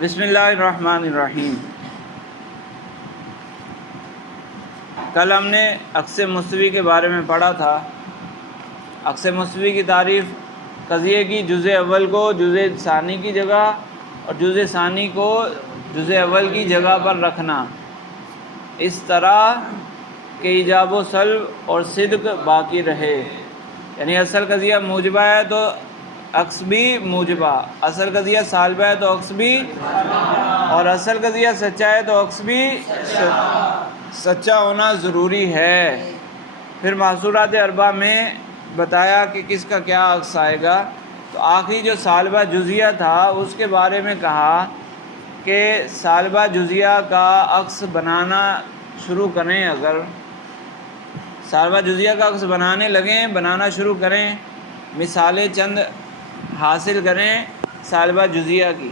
بسم اللہ الرحمن الرحیم۔ کل ہم نے عکس مستوی کے بارے میں پڑھا تھا۔ عکس مستوی کی تعریف قضیے کی جزء اول کو جزء ثانی کی جگہ اور جزء ثانی کو جزء اول کی جگہ پر رکھنا، اس طرح کہ ایجاب و سلب اور صدق باقی رہے۔ یعنی اصل قضیہ موجبہ ہے تو عکس بھی موجبہ، اصل قضیہ سالبہ ہے تو عکس بھی، اور اصل قضیہ سچا ہے تو عکس بھی سچا ہونا ضروری ہے۔ پھر محصورات اربعہ میں بتایا کہ کس کا کیا عکس آئے گا۔ تو آخری جو سالبہ جزیہ تھا اس کے بارے میں کہا کہ سالبہ جزیہ کا عکس بنانا شروع کریں، اگر سالبہ جزیہ کا عکس بنانے لگیں، بنانا شروع کریں، مثالیں چند حاصل کریں سالبہ جزیہ کی،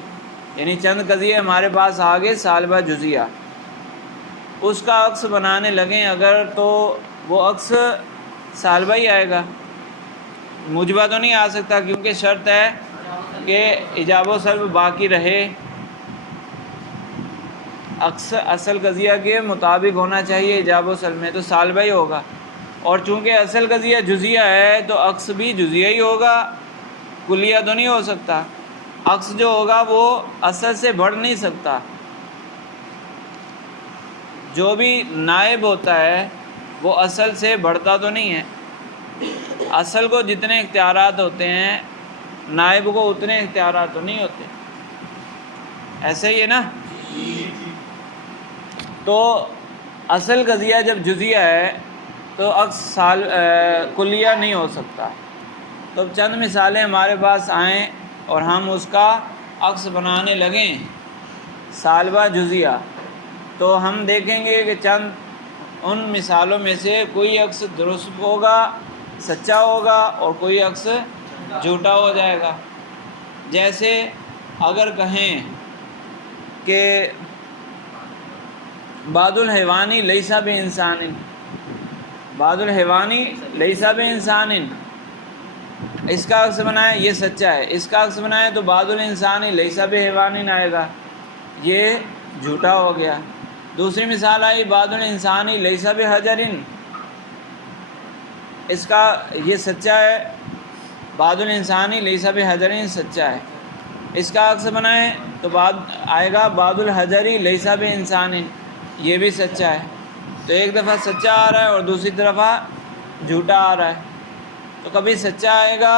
یعنی چند قضیے ہمارے پاس آگے سالبہ جزیہ، اس کا عکس بنانے لگیں اگر، تو وہ عکس سالبہ ہی آئے گا، موجبہ تو نہیں آ سکتا، کیونکہ شرط ہے کہ ایجاب و سلب باقی رہے، عکس اصل قضیہ کے مطابق ہونا چاہیے ایجاب و سلب میں، تو سالبہ ہی ہوگا۔ اور چونکہ اصل قضیہ جزیہ ہے تو عکس بھی جزیہ ہی ہوگا، کلیہ تو نہیں ہو سکتا۔ عکس جو ہوگا وہ اصل سے بڑھ نہیں سکتا، جو بھی نائب ہوتا ہے وہ اصل سے بڑھتا تو نہیں ہے۔ اصل کو جتنے اختیارات ہوتے ہیں نائب کو اتنے اختیارات تو نہیں ہوتے، ایسے ہی ہے نا۔ تو اصل قضیہ جب جزیہ ہے تو عکس کلیہ نہیں ہو سکتا۔ تو چند مثالیں ہمارے پاس آئیں اور ہم اس کا عکس بنانے لگیں سالبہ جزیہ، تو ہم دیکھیں گے کہ چند ان مثالوں میں سے کوئی عکس درست ہوگا، سچا ہوگا، اور کوئی عکس جھوٹا ہو جائے گا۔ جیسے اگر کہیں کہ بعض الحیوانی لیسا بانسان، بعض الحیوانی لیسا بانسان، اس کا عکس بنائے یہ سچا ہے، اس کا عکس بنائے تو بعض الانسانی لیسا بحیوان آئے گا، یہ جھوٹا ہو گیا۔ دوسری مثال آئی بعض الانسانی لیسا بحجر، اس کا یہ سچا ہے، بعض الانسانی لیسا بحجر سچا ہے، اس کا عکس بنائے تو بعد آئے گا بعض الحجری لیسا بانسان، یہ بھی سچا ہے۔ تو ایک دفعہ سچا آ رہا ہے اور دوسری دفعہ جھوٹا آ رہا ہے، تو کبھی سچا آئے گا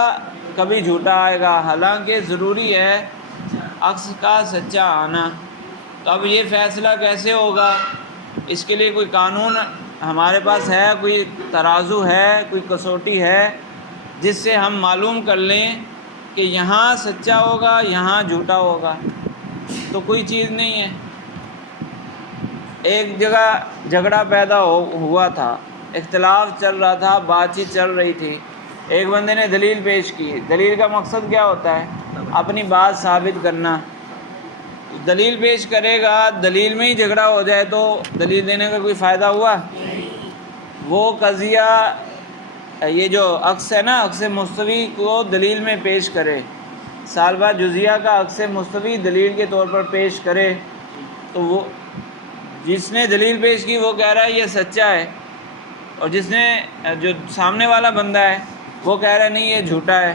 کبھی جھوٹا آئے گا، حالانکہ ضروری ہے عکس کا سچا آنا۔ تو اب یہ فیصلہ کیسے ہوگا؟ اس کے لیے کوئی قانون ہمارے پاس ہے، کوئی ترازو ہے، کوئی کسوٹی ہے جس سے ہم معلوم کر لیں کہ یہاں سچا ہوگا یہاں جھوٹا ہوگا؟ تو کوئی چیز نہیں ہے۔ ایک جگہ جھگڑا پیدا ہوا تھا، اختلاف چل رہا تھا، بات چیت چل رہی تھی، ایک بندے نے دلیل پیش کی۔ دلیل کا مقصد کیا ہوتا ہے؟ اپنی بات ثابت کرنا۔ دلیل پیش کرے گا، دلیل میں ہی جھگڑا ہو جائے تو دلیل دینے کا کوئی فائدہ ہوا؟ وہ قضیہ یہ جو عکس ہے نا، عکس مستوی کو دلیل میں پیش کرے، سالبہ جزیہ کا عکس مستوی دلیل کے طور پر پیش کرے، تو وہ جس نے دلیل پیش کی وہ کہہ رہا ہے یہ سچا ہے، اور جس نے جو سامنے والا بندہ ہے وہ کہہ رہا ہے نہیں یہ جھوٹا ہے،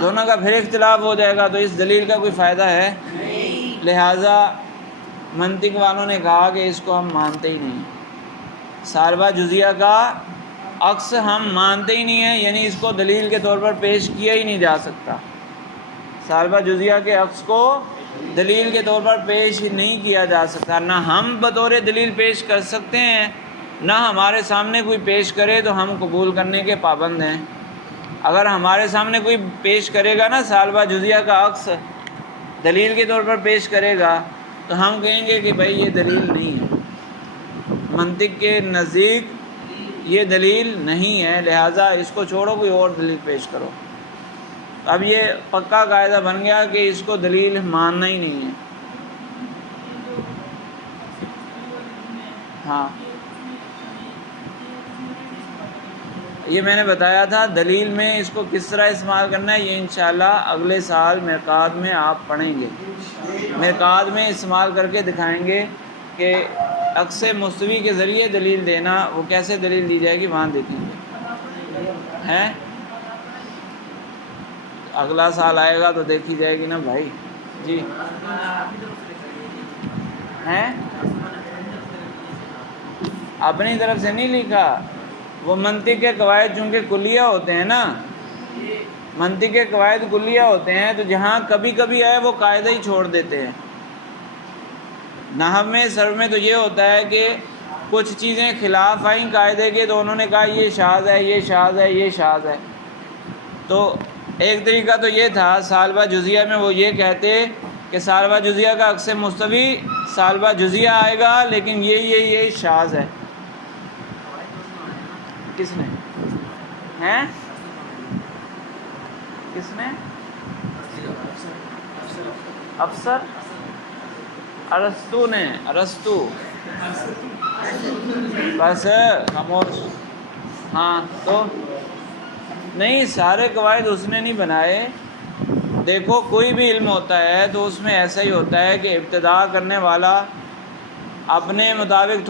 دونوں کا پھر اختلاف ہو جائے گا، تو اس دلیل کا کوئی فائدہ ہے؟ لہٰذا منطق والوں نے کہا کہ اس کو ہم مانتے ہی نہیں، سالبہ جزیہ کا عکس ہم مانتے ہی نہیں ہیں، یعنی اس کو دلیل کے طور پر پیش کیا ہی نہیں جا سکتا، سالبہ جزیہ کے عکس کو دلیل کے طور پر پیش نہیں کیا جا سکتا، نہ ہم بطور دلیل پیش کر سکتے ہیں، نہ ہمارے سامنے کوئی پیش کرے تو ہم قبول کرنے کے پابند ہیں۔ اگر ہمارے سامنے کوئی پیش کرے گا نا سالبہ جزیہ کا عکس دلیل کے طور پر پیش کرے گا تو ہم کہیں گے کہ بھائی یہ دلیل نہیں ہے، منطق کے نزدیک یہ دلیل نہیں ہے، لہٰذا اس کو چھوڑو، کوئی اور دلیل پیش کرو۔ اب یہ پکا قاعدہ بن گیا کہ اس کو دلیل ماننا ہی نہیں ہے۔ ہاں یہ میں نے بتایا تھا دلیل میں اس کو کس طرح استعمال کرنا ہے، یہ انشاءاللہ اگلے سال مرقات میں آپ پڑھیں گے۔ مرقات میں استعمال کر کے دکھائیں گے کہ عکس مستوی کے ذریعے دلیل دینا، وہ کیسے دلیل دی جائے گی وہاں دیکھیں گے ہیں۔ اگلا سال آئے گا تو دیکھی جائے گی نا بھائی جی ہیں۔ اپنی طرف سے نہیں لکھا، وہ منطق کے قواعد چونکہ کلیہ ہوتے ہیں نا، منطق کے قواعد کلیہ ہوتے ہیں، تو جہاں کبھی کبھی آئے وہ قاعدہ ہی چھوڑ دیتے ہیں۔ نحو میں صرف میں تو یہ ہوتا ہے کہ کچھ چیزیں خلاف آئیں قاعدے کے تو انہوں نے کہا یہ شاذ ہے، یہ شاذ ہے، یہ شاذ ہے۔ تو ایک طریقہ تو یہ تھا سالبہ جزیہ میں وہ یہ کہتے کہ سالبہ جزیہ کا عکس مستوی سالبہ جزیہ آئے گا لیکن یہ شاذ ہے۔ کس نے ہیں؟ کس نے؟ افسر ارسطو نے، ارسطو بس خاموش۔ ہاں تو نہیں، سارے قواعد اس نے نہیں بنائے۔ دیکھو کوئی بھی علم ہوتا ہے تو اس میں ایسا ہی ہوتا ہے کہ ابتدا کرنے والا اپنے مطابق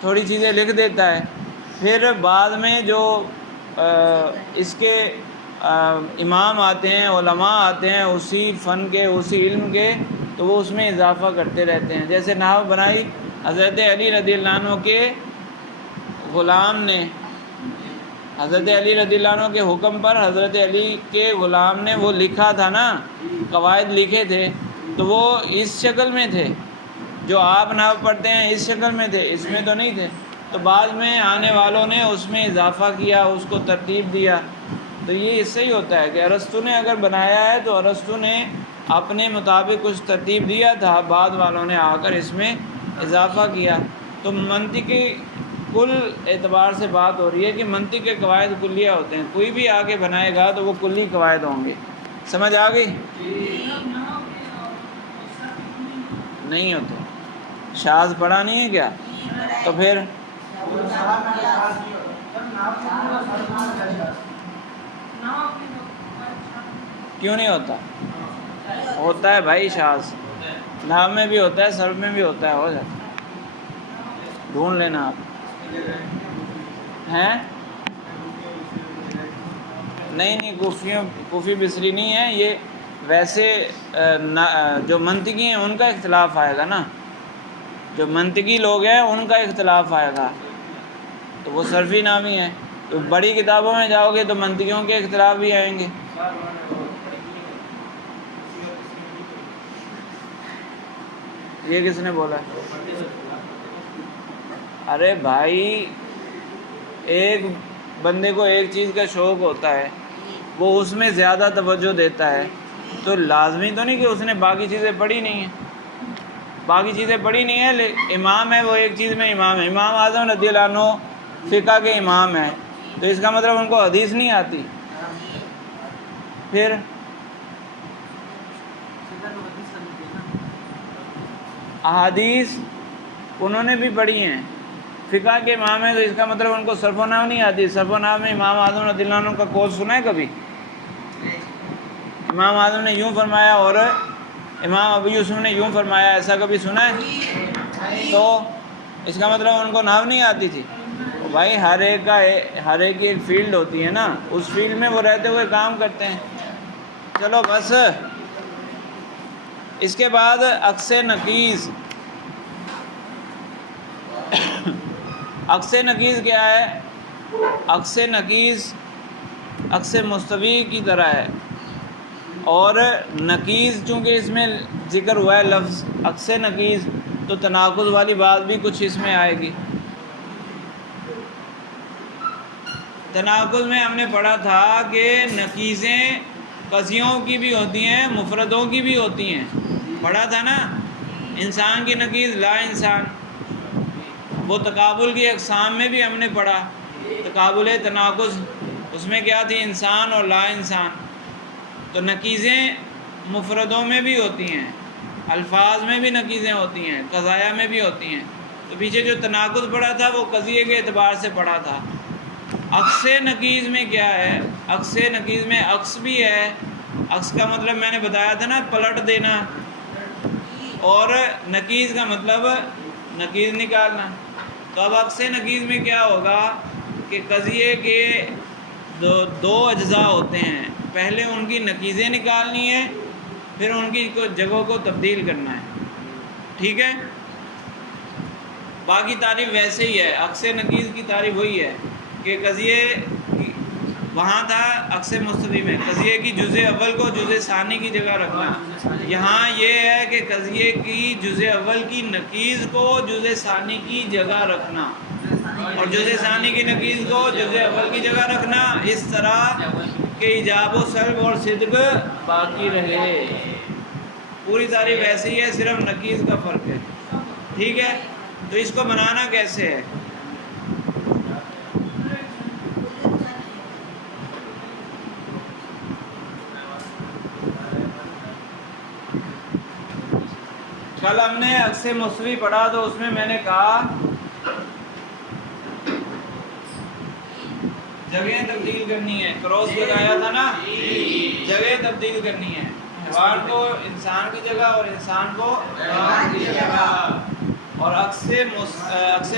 تھوڑی چیزیں لکھ دیتا ہے، پھر بعد میں جو اس کے امام آتے ہیں، علماء آتے ہیں اسی فن کے، اسی علم کے، تو وہ اس میں اضافہ کرتے رہتے ہیں۔ جیسے نحو بنائی حضرت علی رضی اللہ عنہ کے غلام نے، حضرت علی رضی اللہ عنہ کے حکم پر حضرت علی کے غلام نے وہ لکھا تھا نا، قواعد لکھے تھے، تو وہ اس شکل میں تھے، جو آپ نحو پڑھتے ہیں اس شکل میں تھے، اس میں تو نہیں تھے۔ تو بعد میں آنے والوں نے اس میں اضافہ کیا، اس کو ترتیب دیا۔ تو یہ اس سے ہی ہوتا ہے کہ ارسطو نے اگر بنایا ہے تو ارسطو نے اپنے مطابق کچھ ترتیب دیا تھا، بعد والوں نے آ کر اس میں اضافہ کیا۔ تو منطقی کل اعتبار سے بات ہو رہی ہے کہ منطق کے قواعد کلیہ ہوتے ہیں، کوئی بھی آگے بنائے گا تو وہ کلی قواعد ہوں گے۔ سمجھ آ گئی؟ نہیں ہوتے، شاذ پڑھا نہیں ہے کیا؟ تو پھر کیوں نہیں ہوتا؟ ہوتا ہے بھائی، شاذ نحو میں بھی ہوتا ہے، صرف میں بھی ہوتا ہے، ہو جاتا ہے، ڈھونڈ لینا آپ ہیں۔ نہیں کوفی بصری نہیں ہے یہ، ویسے جو منطقی ہیں ان کا اختلاف آئے گا نا، جو منطقی لوگ ہیں ان کا اختلاف آئے گا، تو وہ صرفی نامی ہیں۔ تو بڑی کتابوں میں جاؤ گے تو منطقیوں کے اختلاف بھی آئیں گے۔ یہ کس نے بولا؟ ارے بھائی، ایک بندے کو ایک چیز کا شوق ہوتا ہے، وہ اس میں زیادہ توجہ دیتا ہے، تو لازمی تو نہیں کہ اس نے باقی چیزیں پڑھی نہیں ہیں۔ باقی چیزیں پڑھی نہیں ہیں، امام ہے وہ ایک چیز میں امام ہے، امام اعظم رضی اللہ عنہ فقہ کے امام ہیں، تو اس کا مطلب ان کو حدیث نہیں آتی؟ پھر احادیث انہوں نے بھی پڑھی ہیں، فقہ کے امام ہیں، تو اس کا مطلب ان کو صرف و نحو نہیں آتی؟ صرف و نحو میں امام اعظم رضی اللہ عنہ کا قول سنا ہے کبھی؟ امام اعظم نے یوں فرمایا اور امام ابو یوسف نے یوں فرمایا، ایسا کبھی سنا ہے؟ تو اس کا مطلب ان کو نحو نہیں آتی تھی؟ بھائی ہر ایک کی ایک فیلڈ ہوتی ہے نا، اس فیلڈ میں وہ رہتے ہوئے کام کرتے ہیں۔ چلو بس، اس کے بعد عکس نقیض۔ عکس نقیض کیا ہے؟ عکس نقیض عکس مستوی کی طرح ہے، اور نقیض چونکہ اس میں ذکر ہوا ہے لفظ عکس نقیض، تو تناقض والی بات بھی کچھ اس میں آئے گی۔ تناقض میں ہم نے پڑھا تھا کہ نقیضیں قضیوں کی بھی ہوتی ہیں، مفردوں کی بھی ہوتی ہیں، پڑھا تھا نا۔ انسان کی نقیض لا انسان، وہ تقابل کی اقسام میں بھی ہم نے پڑھا، تقابل تناقض، اس میں کیا تھی؟ انسان اور لا انسان۔ تو نقیضیں مفردوں میں بھی ہوتی ہیں، الفاظ میں بھی نقیضیں ہوتی ہیں، قضایا میں بھی ہوتی ہیں۔ تو پیچھے جو تناقض پڑھا تھا وہ قضیے کے اعتبار سے پڑھا تھا، عکس نقیض میں کیا ہے؟ عکس نقیض میں عکس بھی ہے. عکس کا مطلب میں نے بتایا تھا نا، پلٹ دینا. اور نقیض کا مطلب نقیض نکالنا. تو اب عکس نقیض میں کیا ہوگا کہ قضیے کے دو اجزاء ہوتے ہیں. پہلے ان کی نقیضیں نکالنی ہے، پھر ان کی جگہوں کو تبدیل کرنا ہے. ٹھیک ہے؟ باقی تعریف ویسے ہی ہے. عکس نقیض کی تعریف وہی ہے کہ قضیے وہاں تھا عکس مستوی میں قضیے کی جزء اول کو جزء ثانی کی جگہ رکھنا. یہاں یہ ہے کہ قضیے کی جزء اول کی نقیض کو جزء ثانی کی جگہ رکھنا، اور جزء ثانی کی نقیض کو جزء اول کی جگہ رکھنا، اس طرح کہ ایجاب و سلب اور صدق باقی رہے. پوری تعریف ایسے ہی ہے، صرف نقیض کا فرق ہے. ٹھیک ہے؟ تو اس کو بنانا کیسے ہے؟ کل ہم نے عکس مستوی پڑھا تو اس میں نے کہا جگہیں تبدیل کرنی ہے. کراس لگایا تھا نا، جگہ تبدیل کرنی ہے. حیوان کو انسان کی جگہ اور انسان کو حیوان کی جگہ. اور عکس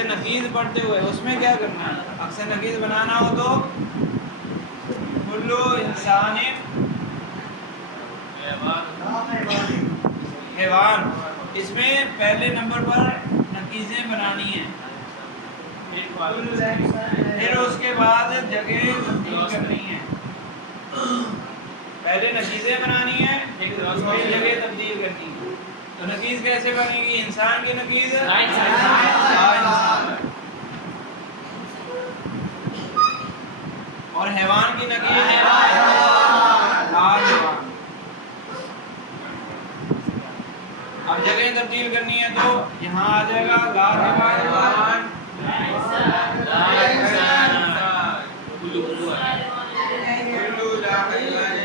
نقیض پڑھتے ہوئے اس میں کیا کرنا ہے؟ عکس نقیض بنانا ہو تو کلو انسان حیوان، اس میں پہلے نمبر پر نقیضیں بنانی ہیں، پھر اس کے بعد جگہ تبدیل کرنی ہے. پہلے نقیضیں بنانی ہے، پھر جگہ تبدیل کرنی ہے. تو نقیض کیسے بنے گی؟ انسان کی نقیض لا انسان، اور حیوان کی نقیض لا حیوان. اب جگہ تبدیل کرنی ہے تو یہاں آ جائے گا لا حیوان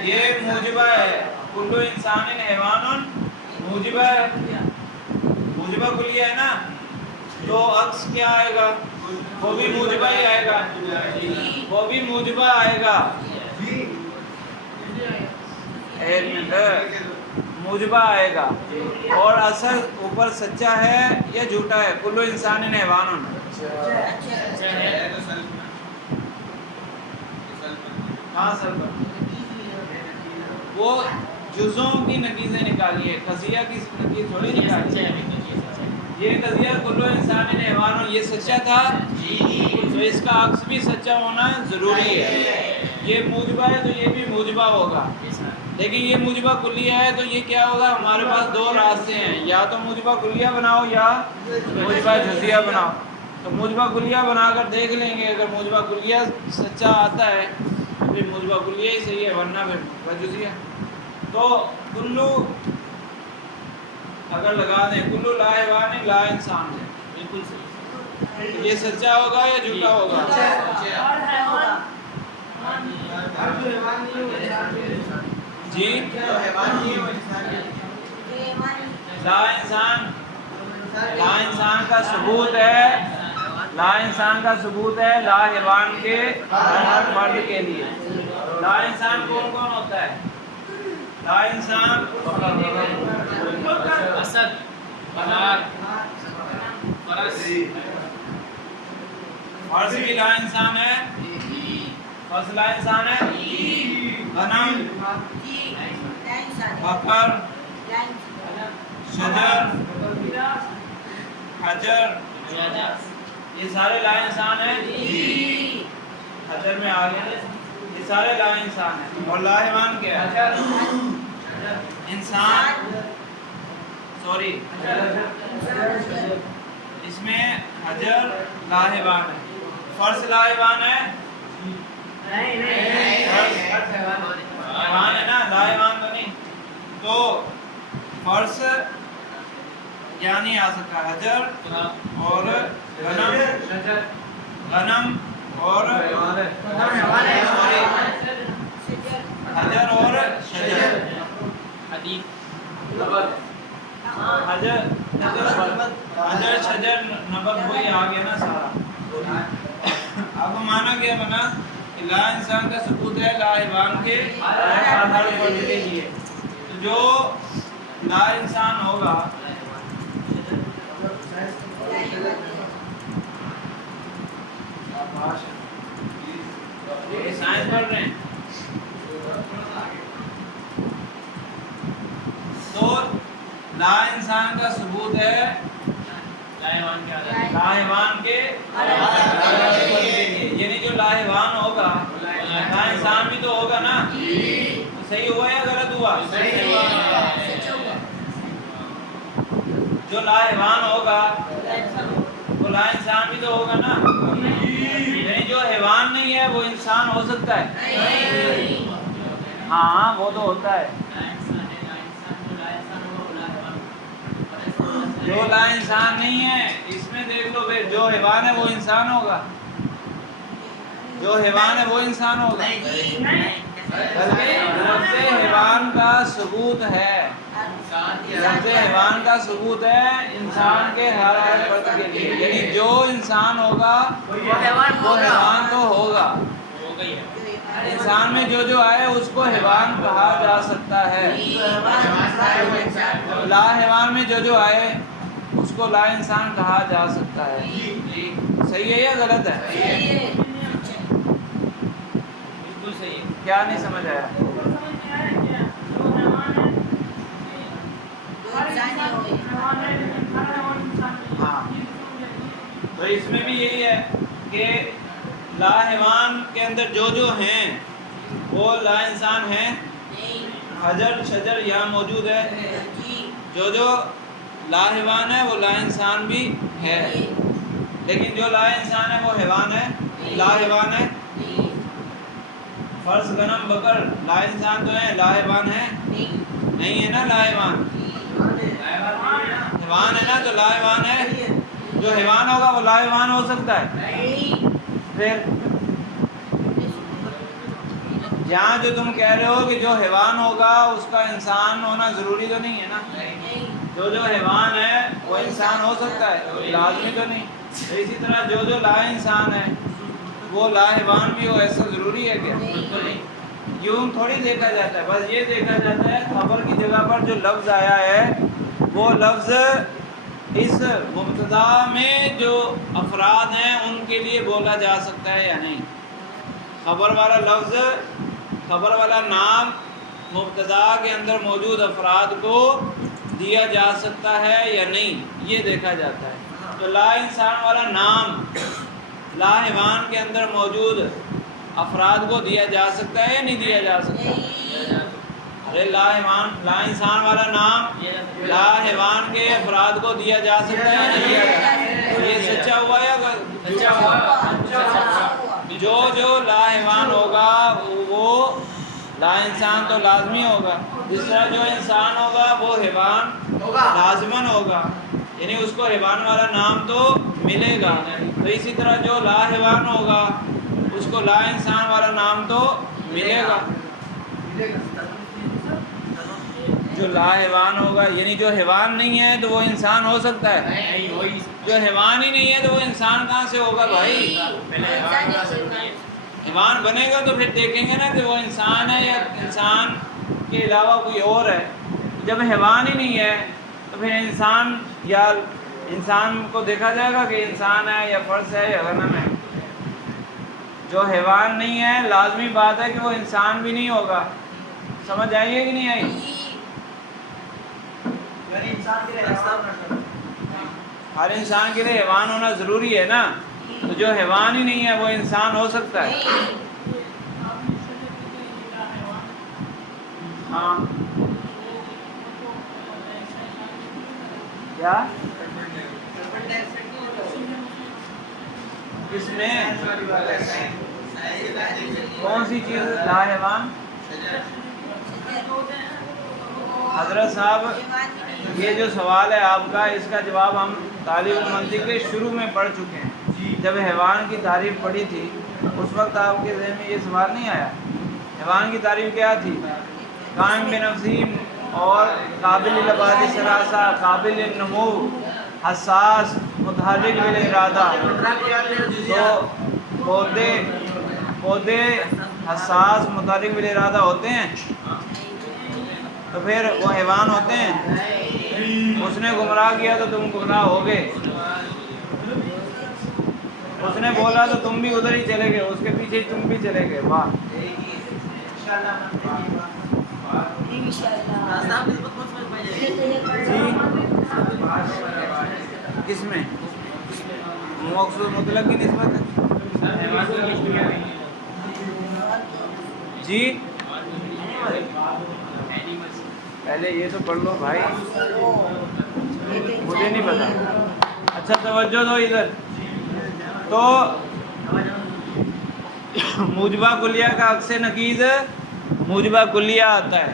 یہ موجبہ ہے. کلو انسان حیوان موجبہ ہے، موجبہ کلیہ ہے نا. تو عکس کیا آئے گا؟ وہ بھی موجبہ ہی آئے گا، وہ بھی موجبہ آئے گا. ایک منٹ، موجبہ آئے گا. اور اصل اوپر سچا ہے یا جھوٹا ہے؟ کلو انسان حیوان کہاں سر پر وہ جزوں کی نقیضیں نکالی ہے، قضیہ کی نقیض تھوڑی نکالی ہے. یہ قضیہ کلو انسان حیوان یہ سچا تھا، تو اس کا عکس بھی سچا ہونا ضروری ہے. یہ موجبہ ہے تو یہ بھی موجبہ ہوگا. لیکن یہ موجبہ کلیہ ہے تو یہ کیا ہوگا؟ ہمارے پاس دو راستے ہیں، یا تو موجبہ کلیہ بناؤ یا موجبہ جزیہ بناؤ. تو موجبہ کلیہ بنا کر دیکھ لیں گے. اگر موجبہ کلیہ سچا آتا ہے پھر موجبہ کلیہ ہی صحیح ہے، ورنہ پھر موجبہ جزیہ. تو کلو اگر لگا دیں کلو لا حیوان لا انسان ہے، بالکل صحیح. یہ سچا ہوگا یا جھوٹا ہوگا؟ جی لا انسان، لا انسان کا ثبوت ہے، لا انسان کا ثبوت ہے لا حیوان کے ہر فرد کے لیے. لا انسان کون کون ہوتا ہے؟ لا انسان اسد، بلاد، فرس. فرس بھی لا انسان ہے، فرس لا انسان ہے. غنم، بکر، شجر، حجر، یہ سارے لا انسان ہیں. حجر میں آ گئے، یہ سارے لا انسان ہیں. اور لا حیوان کیا ہے؟ انسان، سوری اس میں حجر لا حیوان ہے. فرس لا حیوان ہے، حیوان ہے نا، لا حیوان تو نہیں. تو فرس کیا نہیں آ سکتا؟ حجر اور غنم، غنم اور حجر اور شجر. حجر شجر نبت وہی آ گیا نا سارا. اب معنی کیا بنا کہ لا انسان کا ثبوت ہے لا حیوان کے ہر فرد کے لیے. تو جو لا انسان ہوگا یہ سائنس پڑھ رہے ہیں تو لا انسان کا ثبوت ہے لا حیوان کے یعنی جو لا حیوان ہوگا لا انسان بھی تو ہوگا نا. تو صحیح ہوا یا غلط ہوا؟ جو لا حیوان ہوگا وہ لا انسان بھی تو ہوگا نا. یعنی جو حیوان نہیں ہے وہ انسان ہو سکتا ہے. ہاں وہ تو ہوتا ہے. جو لا انسان نہیں ہے اس میں دیکھ لو پھر جو حیوان ہے وہ انسان ہوگا. جو حیوان ہے وہ انسان ہوگا. لفظ حیوان کا ثبوت ہے. لفظ حیوان کا ثبوت ہے انسان کے ہر فرد کے لیے. یعنی جو انسان ہوگا وہ حیوان تو ہوگا. انسان میں جو جو آئے اس کو حیوان کہا جا سکتا ہے. لا حیوان میں جو جو آئے اس کو لا انسان کہا جا سکتا ہے. صحیح ہے یا غلط ہے؟ بالکل صحیح ہے. کیا نہیں سمجھ آیا؟ ہاں تو اس میں بھی یہی ہے کہ لا حیوان کے اندر جو جو ہیں وہ لا انسان ہیں. حجر شجر یہاں موجود ہے. جو جو لا حیوان ہے وہ لا انسان بھی ہے. لیکن جو لا انسان ہے وہ حیوان ہے لا حیوان ہے. فرض غنم بکر لا انسان تو ہے لا حیوان ہے نہیں ہے نا. لا حیوان حیوان ہے نا تو لا حیوان ہے. جو حیوان ہوگا وہ لا حیوان ہو سکتا ہے. پھر یہاں جو تم کہہ رہے ہو کہ جو حیوان ہوگا اس کا انسان ہونا ضروری تو نہیں ہے نا. جو جو حیوان ہے وہ انسان ہو سکتا ہے لازمی تو نہیں. اسی طرح جو جو لا انسان ہے وہ لا حیوان بھی ہو ایسا ضروری ہے کیا؟ یوں تھوڑی دیکھا جاتا ہے. بس یہ دیکھا جاتا ہے خبر کی جگہ پر جو لفظ آیا ہے وہ لفظ اس مبتدا میں جو افراد ہیں ان کے لیے بولا جا سکتا ہے یا نہیں. خبر والا لفظ خبر والا نام مبتدا کے اندر موجود افراد کو دیا جا سکتا ہے یا نہیں یہ دیکھا جاتا ہے. تو لا انسان والا نام لا حیوان کے اندر موجود افراد کو دیا جا سکتا ہے یا نہیں دیا جا سکتا؟ ارے لا انسان والا نام لا حیوان کے افراد کو دیا جا سکتا ہے یا نہیں دیا جا سکتا؟ تو یہ سچا ہوا یا جھوٹا ہوا؟ جو جو لا حیوان ہوگا وہ لا انسان تو لازمی ہوگا. جس طرح جو انسان ہوگا وہ حیوان لازماً ہوگا. یعنی اس کو حیوان والا نام تو ملے گا. تو اسی طرح جو لا حیوان ہوگا اس کو لا انسان والا نام تو ملے گا. جو لا حیوان ہوگا یعنی جو حیوان نہیں ہے تو وہ انسان ہو سکتا ہے. جو حیوان ہی نہیں ہے تو وہ انسان کہاں سے ہوگا بھائی؟ حیوان بنے گا تو پھر دیکھیں گے نا کہ وہ انسان ہے یا انسان کے علاوہ کوئی اور ہے. جب حیوان ہی نہیں ہے تو پھر انسان یا انسان کو دیکھا جائے گا کہ انسان ہے یا فرس ہے یا غنم ہے. جو حیوان نہیں ہے لازمی بات ہے کہ وہ انسان بھی نہیں ہوگا. سمجھ آئی ہے کہ نہیں آئی؟ ہر انسان کے لیے حیوان ہونا ضروری ہے نا. تو جو حیوان ہی نہیں ہے وہ انسان ہو سکتا ہے. ہاں کیا کس میں کون سی چیز لا حیوان؟ حضرت صاحب یہ جو سوال ہے آپ کا اس کا جواب ہم تعلیم المنطق کے شروع میں پڑھ چکے ہیں. جب حیوان کی تعریف پڑھی تھی اس وقت آپ کے ذہن میں یہ سوال نہیں آیا؟ حیوان کی تعریف کیا تھی؟ قائم بنفسی اور قابل لبادی سراسا، قابل نمو، حساس، متحرک بالارادہ. تو پودے حساس متحرک بالارادہ ہوتے ہیں تو پھر وہ حیوان ہوتے ہیں. اس نے گمراہ کیا تو تم گمراہ ہو گئے. اس نے بولا تو تم بھی ادھر ہی چلے گئے, اس کے پیچھے تم بھی چلے گئے. واہ. کس میں مقصود مطلق کی نسبت ہے؟ جی پہلے یہ تو پڑھ لو بھائی, مجھے نہیں پتا. اچھا توجہ دو ادھر. تو موجبہ کلیہ کا عکس نقیض موجبہ کلیہ آتا ہے,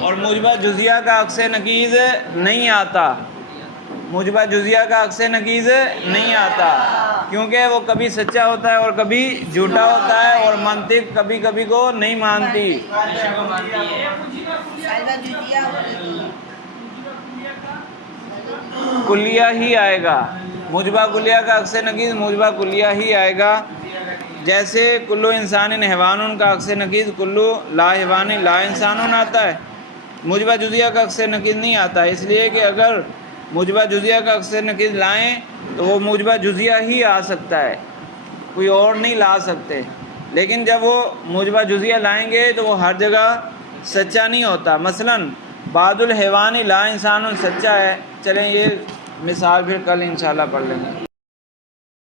اور موجبہ جزیہ کا عکس نقیض نہیں آتا. موجبہ جزیہ کا عکس نقیض نہیں آتا, کیونکہ وہ کبھی سچا ہوتا ہے اور کبھی جھوٹا ہوتا ہے, اور منطق کبھی کبھی کو نہیں مانتی. کلیہ ہی آئے گا. موجبہ کلیہ کا عکس نقیض موجبہ کلیہ ہی آئے گا. جیسے کلو انسان حیوان کا عکس نقیض کلو لا حیوان لا انسان آتا ہے, موجبہ جزیہ کا عکس نقیض نہیں آتا, اس لیے کہ اگر موجبہ جزیہ کا عکس نقیض لائیں تو وہ موجبہ جزیہ ہی آ سکتا ہے, کوئی اور نہیں لا سکتے. لیکن جب وہ موجبہ جزیہ لائیں گے تو وہ ہر جگہ سچا نہیں ہوتا. مثلاً بعض الحیوان لا انسان سچا ہے. چلیں یہ مثال پھر کل انشاءاللہ پڑھ لیں گے.